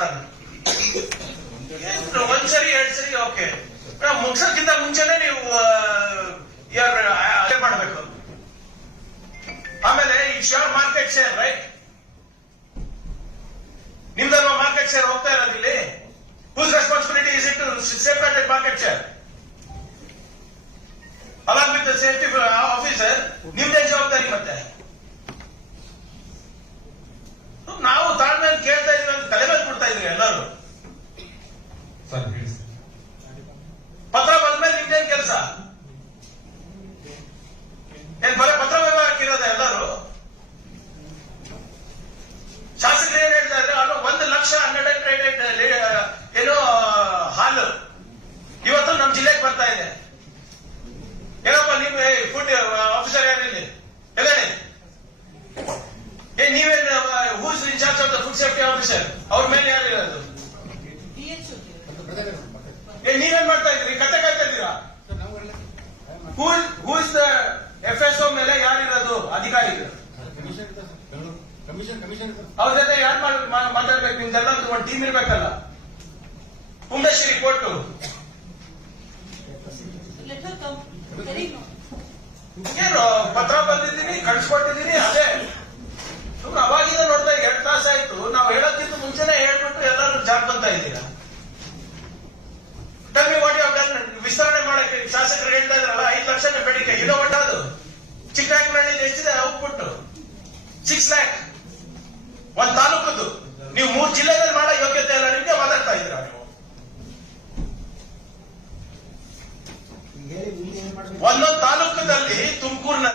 ಒಂದ್ ಒಂದ್ಸರಿ ಎರಡ್ ಸರಿ ಓಕೆ ಮುಗಿಸೋಕ್ಕಿಂತ ಮುಂಚೆನೆ ನೀವು ಅದೇ ಮಾಡಬೇಕು. ಆಮೇಲೆ, ಈ ಶೇರ್ ಮಾರ್ಕೆಟ್ ಶೇರ್ ರೈಟ್ ನಿಮ್ದಲ್ವಾ ಮಾರ್ಕೆಟ್ ಶೇರ್ ಹೋಗ್ತಾ ಇರೋದು ಇಲ್ಲಿ? Whose responsibility is it safe market share along with safety officer ನಿಮ್ದೇ ಜವಾಬ್ದಾರಿ ಮತ್ತೆ? ಸರ್ ಪತ್ರ ಬಂದ್ಮೇಲೆ ನಿಮ್ದೇನ್ ಕೆಲಸ? ಏನ್ ಬರೀ ಪತ್ರ ವ್ಯವಹಾರಕ್ಕೆ ಎಲ್ಲರೂ? ಶಾಸಕರು ಏನ್ ಹೇಳ್ತಾ ಇದ್ರೆ? ಅದು ಒಂದು ಲಕ್ಷ ಅನ್ಎಡೆಂಟೆಡ್ ಏನೋ ಹಾಲು. ಇವತ್ತು ನಮ್ ಜಿಲ್ಲೆಗೆ ಬರ್ತಾ ಇದೆ. ಏನಪ್ಪ, ನೀವು ಫುಡ್ ಆಫೀಸರ್ ಯಾರಿಲ್ಲಿ ಎಲ್ಲೇ ಏ, ನೀವೇನ್ who's in charge of the food safety officer ಅವ್ರ ಮೇಲೆ ಯಾರಿರೋದು ಏ ನೀವೇನ್ ಮಾಡ್ತಾ ಇದ್ರಿ ಕತೆ ಕಾಯ್ತಾ ಇದ್ದೀರಾ who is the F S ಮೇಲೆ ಯಾರಿರೋದು? ಅಧಿಕಾರಿಗಳು. ಅವ್ರ ಜೊತೆ ಯಾರು ಮಾತಾಡ್ಬೇಕು? ನಿಮ್ದೆಲ್ಲ ಒಂದು ಟೀಮ್ ಇರ್ಬೇಕಲ್ಲ? ಪುಂಡಶ್ರೀ ಕೊಟ್ಟು ಕೊಟ್ಟು. ಸಿಕ್ಸ್ ಲ್ಯಾಕ್ ಒಂದ್ ತಾಲೂಕದ್ದು. ನೀವು ಮೂರು ಜಿಲ್ಲೆಗಳಲ್ಲಿ ಮಾಡೋ ಯೋಗ್ಯತೆ ಇಲ್ಲ ನಿಮಗೆ ಮಾತಾಡ್ತಾ ಇದ್ದೀರಾ ನೀವು? ಒಂದೊಂದು ತಾಲೂಕಿನಲ್ಲಿ ತುಮಕೂರಿನ